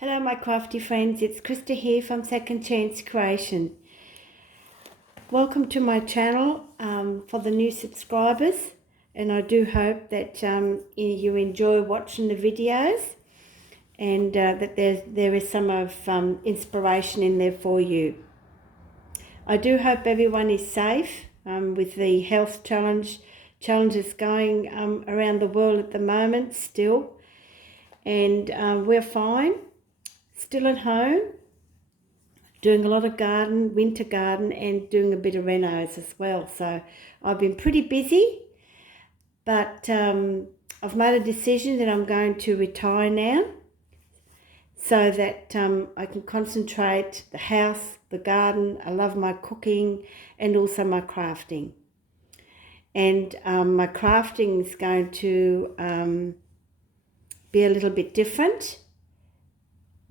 Hello my crafty friends, it's Krista here from Second Chance Creation. Welcome to my channel for the new subscribers, and I do hope that you enjoy watching the videos and that there is some of inspiration in there for you. I do hope everyone is safe with the health challenges going around the world at the moment still, and we're fine. Still at home, doing a lot of winter garden, and doing a bit of renos as well. So I've been pretty busy, but I've made a decision that I'm going to retire now so that I can concentrate the house, the garden. I love my cooking and also my crafting. And my crafting is going to be a little bit different.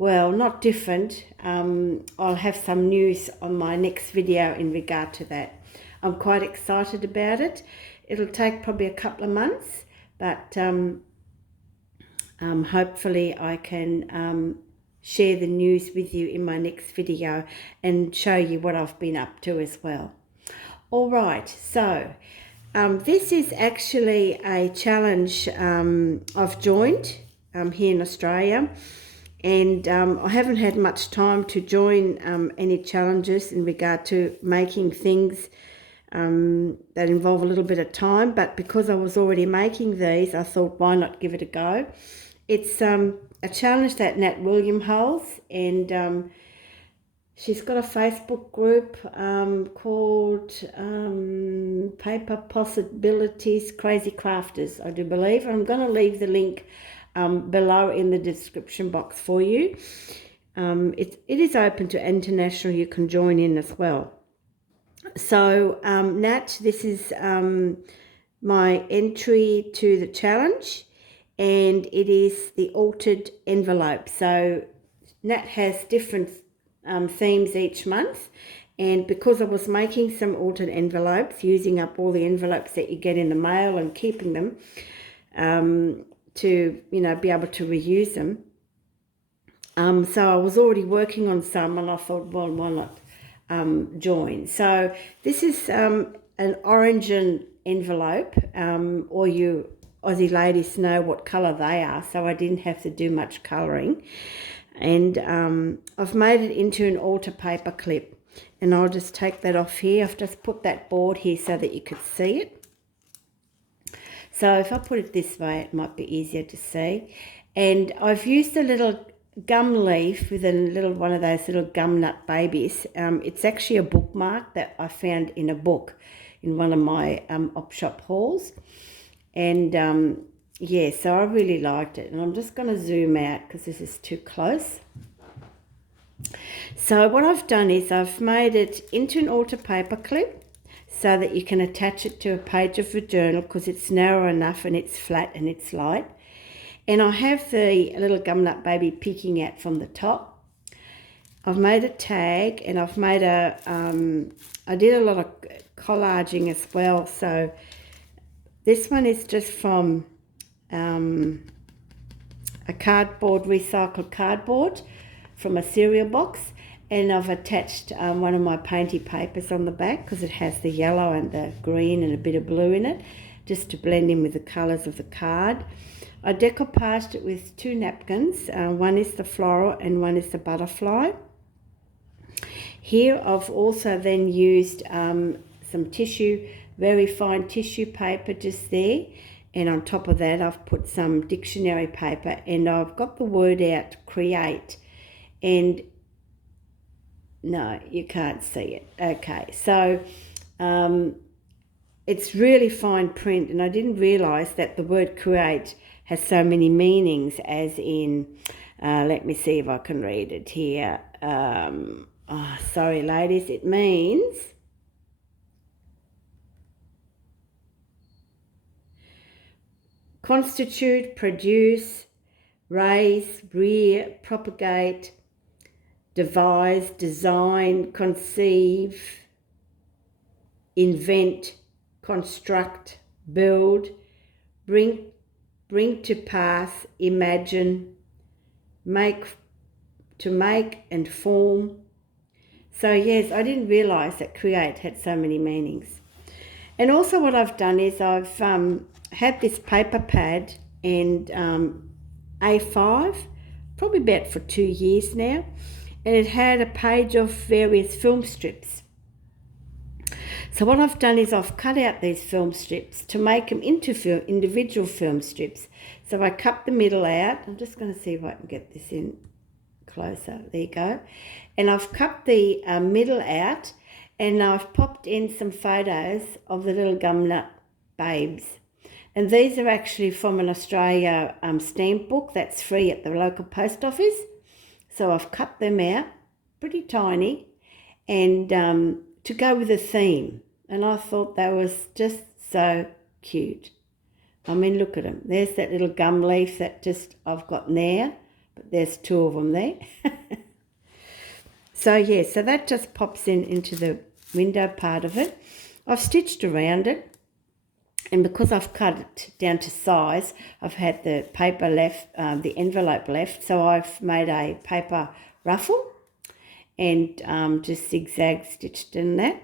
Well, not different. I'll have some news on my next video in regard to that. I'm quite excited about it. It'll take probably a couple of months, but hopefully I can share the news with you in my next video and show you what I've been up to as well. All right, so this is actually a challenge I've joined here in Australia. And I haven't had much time to join any challenges in regard to making things that involve a little bit of time. But because I was already making these, I thought, why not give it a go? It's a challenge that Nat William holds, and she's got a Facebook group called Paper Possibilities Crazy Crafters, I do believe. I'm going to leave the link below in the description box for you. It is open to international. You can join in as well. So Nat, this is my entry to the challenge, and it is the altered envelope. So Nat has different themes each month, and because I was making some altered envelopes, using up all the envelopes that you get in the mail and keeping them to be able to reuse them. So I was already working on some, and I thought, well, why not join? So this is an orange envelope. All you Aussie ladies know what colour they are, so I didn't have to do much colouring. And I've made it into an altar paper clip, and I'll just take that off here. I've just put that board here so that you could see it. So if I put it this way, it might be easier to see. And I've used a little gum leaf with a little one of those little gum nut babies. It's actually a bookmark that I found in a book in one of my op shop hauls. And yeah, so I really liked it. And I'm just going to zoom out because this is too close. So what I've done is I've made it into an altar paper clip, so that you can attach it to a page of a journal because it's narrow enough and it's flat and it's light. And I have the little gum nut baby peeking out from the top. I've made a tag, and I've made I did a lot of collaging as well. So this one is just from a cardboard, recycled cardboard from a cereal box. And I've attached one of my painty papers on the back because it has the yellow and the green and a bit of blue in it, just to blend in with the colours of the card. I decoupaged it with two napkins. One is the floral and one is the butterfly. Here I've also then used some tissue, very fine tissue paper just there. And on top of that I've put some dictionary paper, and I've got the word out, create. And no, you can't see it. Okay, so it's really fine print, and I didn't realise that the word create has so many meanings, as in, let me see if I can read it here. Oh, sorry ladies, it means constitute, produce, raise, rear, propagate, devise, design, conceive, invent, construct, build, bring to pass, imagine, make to make and form. So yes, I didn't realise that create had so many meanings. And also what I've done is I've had this paper pad and A5, probably about for 2 years now, and it had a page of various film strips. So what I've done is I've cut out these film strips to make them into individual film strips. So I cut the middle out. I'm just going to see if I can get this in closer. There you go. And I've cut the middle out, and I've popped in some photos of the little gumnut babes. And these are actually from an Australia stamp book that's free at the local post office. So I've cut them out, pretty tiny, and to go with the theme. And I thought that was just so cute. I mean, look at them. There's that little gum leaf that just I've got there, but there's 2 of them there. So yeah, so that just pops into the window part of it. I've stitched around it, and because I've cut it down to size, I've had the paper left, the envelope left, so I've made a paper ruffle and just zigzag stitched in that.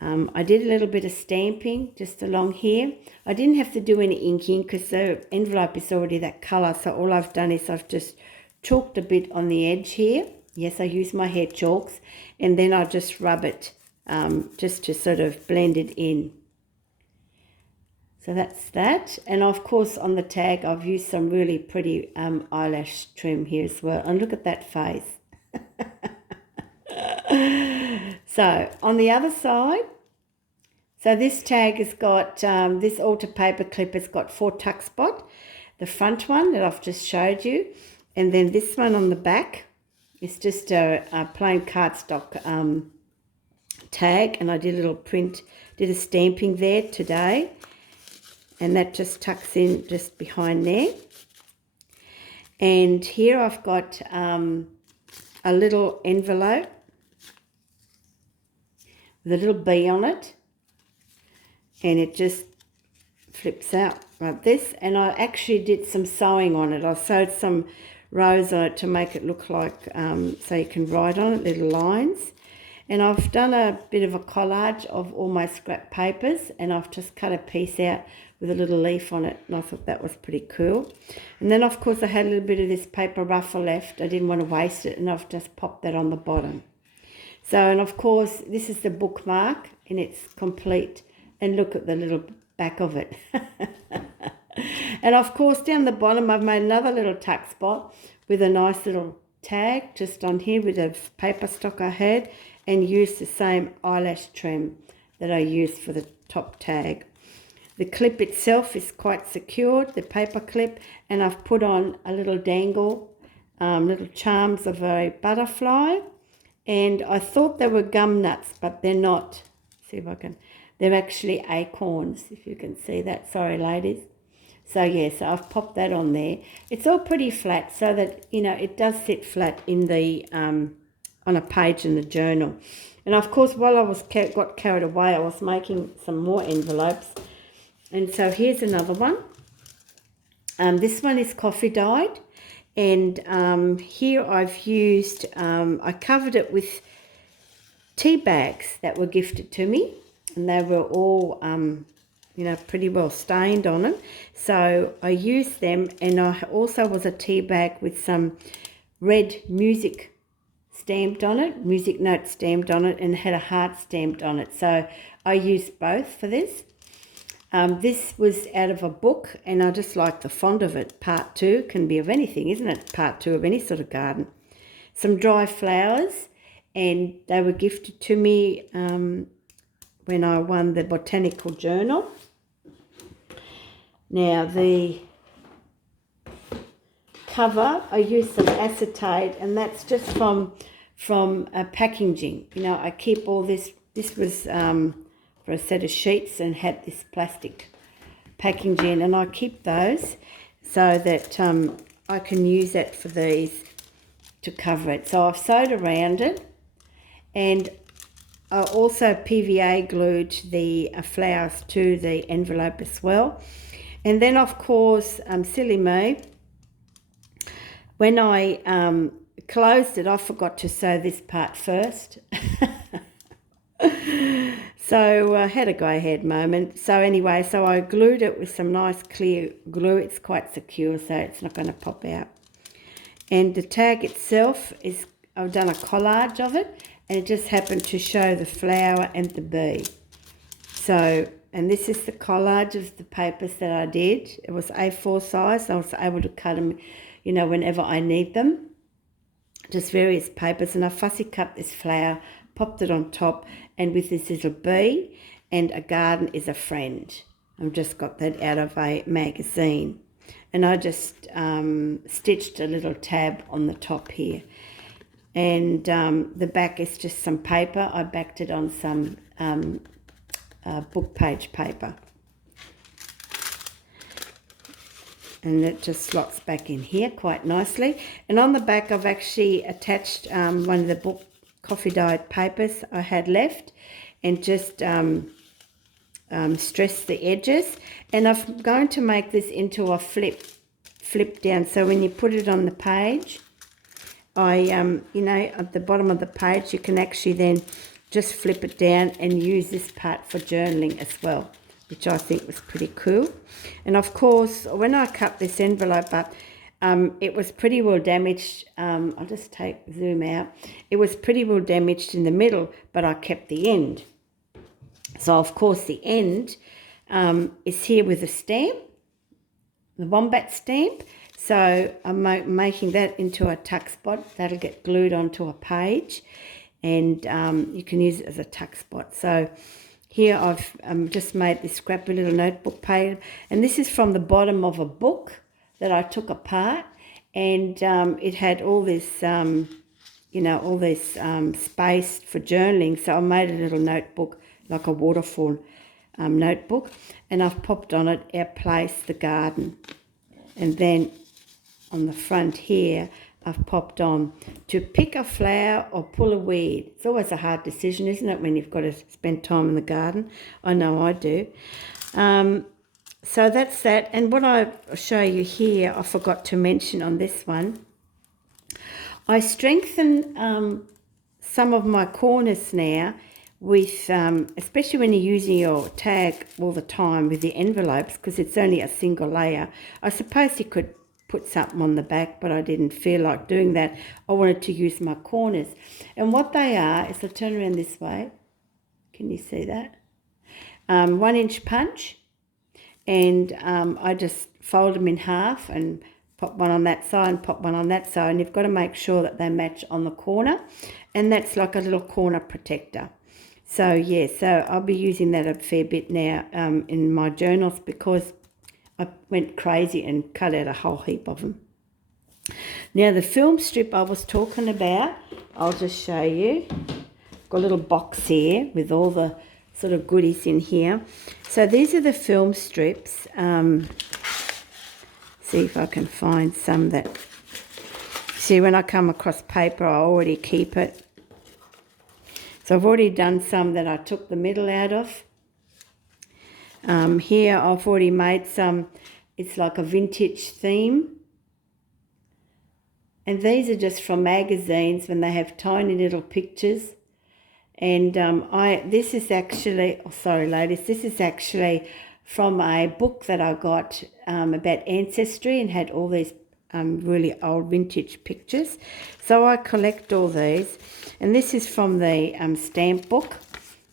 I did a little bit of stamping just along here. I didn't have to do any inking because the envelope is already that colour, so all I've done is I've just chalked a bit on the edge here. Yes, I use my hair chalks, and then I just rub it just to sort of blend it in. So that's that. And of course on the tag I've used some really pretty eyelash trim here as well. And look at that face. So on the other side, so this tag has got, this Alter Paperclip has got 4 tuck spot. The front one that I've just showed you, and then this one on the back is just a plain cardstock tag, and I did a little print, did a stamping there today, and that just tucks in just behind there. And here I've got a little envelope with a little bee on it, and it just flips out like this. And I actually did some sewing on it. I sewed some rows on it to make it look like, so you can write on it, little lines. And I've done a bit of a collage of all my scrap papers, and I've just cut a piece out with a little leaf on it, and I thought that was pretty cool. And then of course I had a little bit of this paper ruffle left. I didn't want to waste it, and I've just popped that on the bottom. So, and of course this is the bookmark, and it's complete, and look at the little back of it. And of course down the bottom I've made another little tuck spot with a nice little tag just on here with a paper stock I had, and used the same eyelash trim that I used for the top tag. The clip itself is quite secured, the paper clip, and I've put on a little dangle, little charms of a butterfly, and I thought they were gum nuts, but they're not. See if I can, they're actually acorns, if you can see that. Sorry ladies. So yeah, so I've popped that on there. It's all pretty flat, so that, you know, it does sit flat in the on a page in the journal. And of course, while I was got carried away, I was making some more envelopes. And so here's another one. This one is coffee dyed, and here I've used, I covered it with tea bags that were gifted to me, and they were all you know, pretty well stained on them. So I used them, and I also was a tea bag with some red music stamped on it, music note stamped on it, and had a heart stamped on it. So I used both for this. This was out of a book, and I just like the font of it. Part 2 can be of anything, isn't it? Part 2 of any sort of garden. Some dry flowers, and they were gifted to me when I won the Botanical Journal. Now the cover, I used some acetate, and that's just from packaging. You know, I keep all this. This was for a set of sheets, and had this plastic packaging, and I keep those so that I can use that for these to cover it. So I've sewed around it, and I also PVA glued the flowers to the envelope as well. And then of course, silly me, when I closed it, I forgot to sew this part first. So I had a go-ahead moment. So anyway, so I glued it with some nice clear glue. It's quite secure, so it's not going to pop out. And the tag itself is, I've done a collage of it, and it just happened to show the flower and the bee. So, and this is the collage of the papers that I did. It was A4 size. I was able to cut them, you know, whenever I need them. Just various papers, and I fussy cut this flower, popped it on top, and with this little bee and a garden is a friend. I've just got that out of a magazine, and I just stitched a little tab on the top here, and the back is just some paper. I backed it on some book page paper, and it just slots back in here quite nicely. And on the back I've actually attached one of the book coffee dyed papers I had left, and just stressed the edges. And I'm going to make this into a flip down, so when you put it on the page, you know, at the bottom of the page you can actually then just flip it down and use this part for journaling as well, which I think was pretty cool. And of course, when I cut this envelope up, it was pretty well damaged. I'll just zoom out. It was pretty well damaged in the middle, but I kept the end. So of course the end is here with a stamp, the wombat stamp. So I'm making that into a tuck spot. That'll get glued onto a page, and you can use it as a tuck spot. So here I've just made this scrappy little notebook page, and this is from the bottom of a book that I took apart, and it had all this, you know, all this space for journaling. So I made a little notebook, like a waterfall notebook, and I've popped on it Our Place, the Garden. And then on the front here, I've popped on To Pick a Flower or Pull a Weed. It's always a hard decision, isn't it, when you've got to spend time in the garden? I know I do. So that's that. And what I show you here, I forgot to mention on this one, I strengthen some of my corners now with, especially when you're using your tag all the time with the envelopes, because it's only a single layer. I suppose you could put something on the back, but I didn't feel like doing that. I wanted to use my corners. And what they are is, I'll turn around this way. Can you see that? 1 inch punch. And I just fold them in half and pop one on that side and pop one on that side. And you've got to make sure that they match on the corner. And that's like a little corner protector. So, yeah, so I'll be using that a fair bit now in my journals, because I went crazy and cut out a whole heap of them. Now, the film strip I was talking about, I'll just show you. I've got a little box here with all the sort of goodies in here. So these are the film strips. See if I can find some that... See, when I come across paper, I already keep it. So I've already done some that I took the middle out of. Here I've already made some, it's like a vintage theme. And these are just from magazines when they have tiny little pictures. And this is actually, oh sorry ladies, this is actually from a book that I got about ancestry, and had all these really old vintage pictures. So I collect all these, and this is from the stamp book,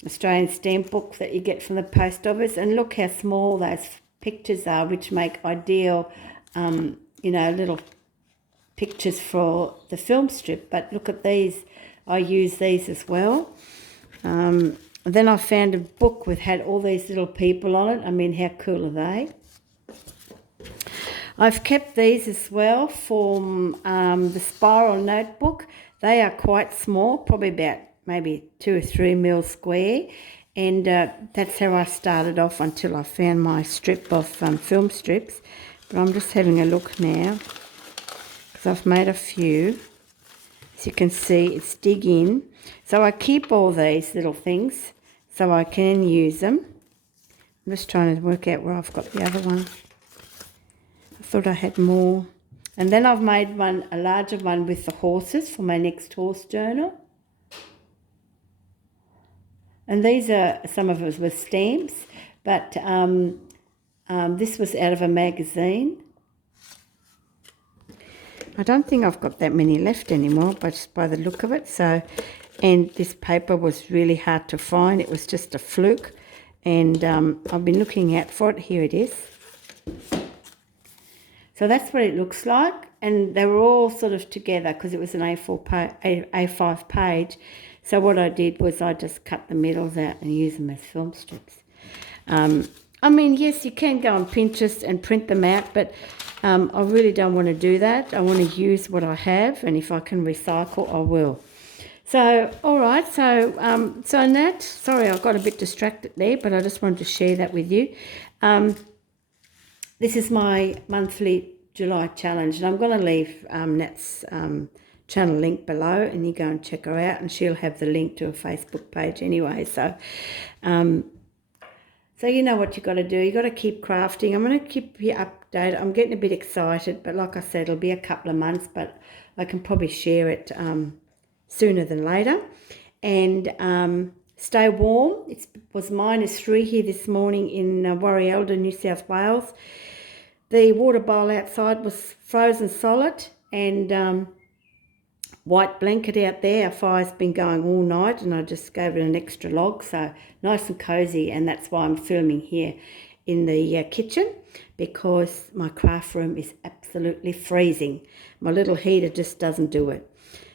Australian stamp book that you get from the post office. And look how small those pictures are, which make ideal, you know, little pictures for the film strip. But look at these, I use these as well. Then I found a book with had all these little people on it. I mean, how cool are they? I've kept these as well from the spiral notebook. They are quite small, probably about maybe 2 or 3 mil square. And that's how I started off until I found my strip of film strips. But I'm just having a look now, because I've made a few. As you can see, it's dig in. So I keep all these little things so I can use them. I'm just trying to work out where I've got the other one. I thought I had more. And then I've made a larger one with the horses for my next horse journal. And these are, some of it with stamps, but this was out of a magazine. I don't think I've got that many left anymore, but just by the look of it. So, and this paper was really hard to find. It was just a fluke. And I've been looking out for it. Here it is. So that's what it looks like. And they were all sort of together because it was an A5 page. So what I did was I just cut the middles out and use them as film strips. I mean, yes, you can go on Pinterest and print them out, but I really don't want to do that. I want to use what I have, and if I can recycle, I will. So, all right, so Nat, sorry, I got a bit distracted there, but I just wanted to share that with you. This is my monthly July challenge, and I'm going to leave Nat's channel link below, and you go and check her out, and she'll have the link to a Facebook page anyway. So, so you know what you got to do. You got to keep crafting. I'm going to keep you updated. I'm getting a bit excited, but like I said, it'll be a couple of months, but I can probably share it sooner than later. And stay warm. It was -3 here this morning in Warrielda, New South Wales. The water bowl outside was frozen solid, and white blanket out there. Our fire's been going all night, and I just gave it an extra log, so nice and cozy. And that's why I'm filming here in the kitchen, because my craft room is absolutely freezing. My little heater just doesn't do it.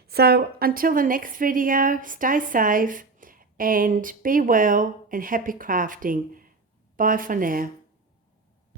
So until the next video, stay safe and be well and happy crafting. Bye for now.